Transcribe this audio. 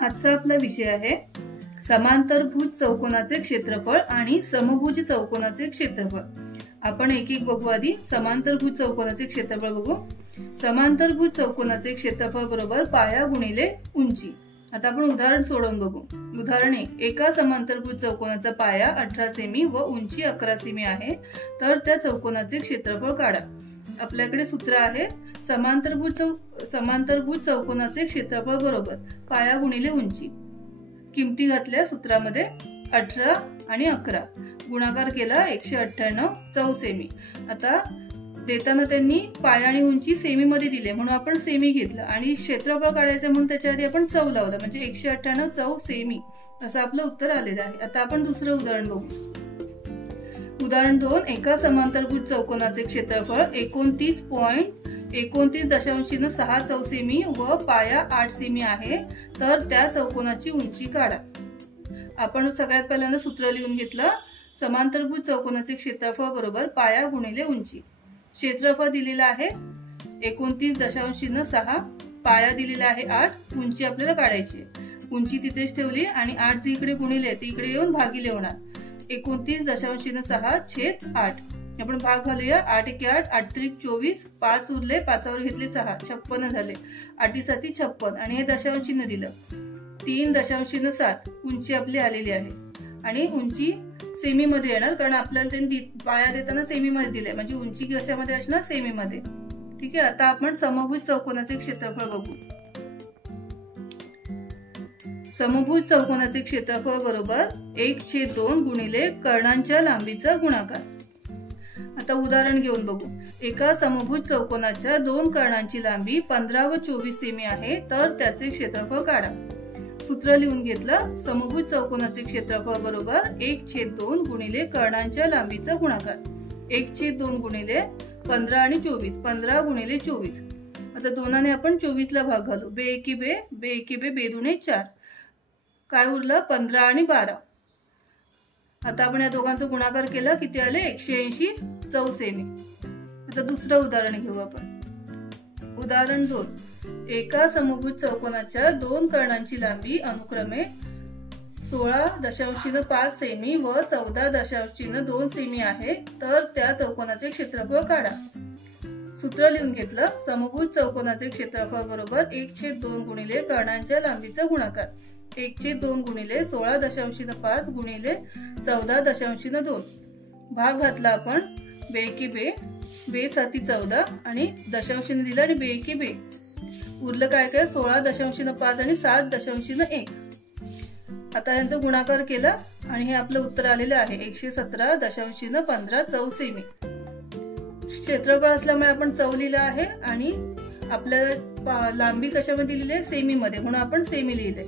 आजचा आपला विषय आहे समांतरभुज चौकोनाचे क्षेत्रफळ आणि समभुज चौकोनाचे क्षेत्रफळ। आपण एक एक बघू। आधी समांतरभुज चौकोनाचे क्षेत्रफळ बघू। समांतरभुज चौकोनाचे क्षेत्रफळ बरोबर पाया गुणिले उंची। आता आपण उदाहरण सोडवून बघू। उदाहरण 1, एका समांतरभुज चौकोनाचा पाया 18 सेमी व उंची 11 सेमी आहे, तर त्या चौकोनाचे क्षेत्रफळ काढा। आपल्याकडे सूत्र आहे समांतरभुज चौकोनाचे क्षेत्रफळ बरोबर पाया गुणिले उंची। किमती घातल्या सूत्रामध्ये 18 आणि 11, गुणाकार केला 198 चौ सेमी। आता देताना त्यांनी पाया आणि उंची सेमी मध्ये दिले म्हणून आपण सेमी घेतलं आणि क्षेत्रफळ काढायचं म्हणून त्याच्या आधी आपण चौ लावलं, म्हणजे 198 चौ सेमी असं आपलं उत्तर आलेलं आहे। आता आपण दुसरं उदाहरण बघू। उदाहरण 2, एका समांतरभुज चौकोनाचे क्षेत्रफळ 29.29.6 चौ सेमी व पाया 8 सेमी आहे, तर त्या चौकोनाची उंची काढा। आपण सगळ्यात पहिल्यांदा सूत्र लिहून घेतलं। समांतरभुज चौकोनाचे क्षेत्रफळ बरोबर पाया गुणिले उंची। क्षेत्रफळ दिलेलं आहे 29.6, पाया दिलेला आहे 8, उंची आपल्याला काढायची आहे। उंची तिथेच ठेवली आणि 8 जी इकडे गुणिले ती इकडे येऊन भागिले होणार। 29.6 छेद 8, आपण भाग घालूया। 8 × 8 8 × 24, 5 उरले, 5 वर घेतले 6, 56 झाले। 8 × 7 56 आणि हे दशांश चिन्ह दिलं 3.7, उंची आपली आलेली आहे। आणि उंची सेमी मध्ये येणार कारण आपल्याला त्यांनी पाया देताना सेमी मध्ये दिले, म्हणजे उंची कशामध्ये असणार, सेमी मध्ये। ठीक आहे। आता आपण समभुज चौकोनाचे क्षेत्रफळ बघू। समभुज चौकोनाचे क्षेत्रफळ बरोबर 1/2 गुणिले कर्णांच्या लांबीचा गुणाकार। आता उदाहरण घेऊन बघू। एका समभुज चौकोनाच्या 2 कर्णांची लांबी 15 व 24 सेमी आहे, तर त्याचे क्षेत्रफळ काढा। सूत्र लिहून घेतलं। समभुज चौकोनाचे क्षेत्रफळ बरोबर 1/2 गुणिले कर्णांच्या लांबीचा गुणाकार। 1/2 गुणिले 15 आणि 24, 15 गुणिले 24। आता दोनाने आपण 24 ला भाग घालू। बे एकी बे, बे एकी बे, बे दुने 4, काय उरलं 15 आणि 12। आता आपण या दोघांचा गुणाकार केला, किती आले 180 चौ सेमी। आता दुसरं उदाहरण घेऊ आपण। उदाहरण 2, एका समभुज चौकोनाच्या 2 कर्णांची लांबी अनुक्रमे 16.5 सेमी व 14.2 सेमी आहे, तर त्या चौकोनाचे क्षेत्रफळ काढा। सूत्र लिहून घेतलं। समभुज चौकोनाचे क्षेत्रफळ बरोबर 1/2 गुणिले कर्णांच्या लांबीचा गुणाकार। 1/2 गुणिले 16.5 गुणिले 14.2, भाग घातला आपण। बे एकी बे, बे 7 14 आणि दशांश दिला आणि बे एकी बे, उरलं काय काय 16.5 आणि 7.1। आता यांचा गुणाकार केला आणि हे आपलं उत्तर आलेलं आहे 117.15 चौ सेमी। क्षेत्रफळ असल्यामुळे आपण चौ लिहिलं आहे आणि आपल्याला लांबी कशामध्ये दिलेली आहे, सेमी मध्ये, म्हणून आपण सेमी लिहिले।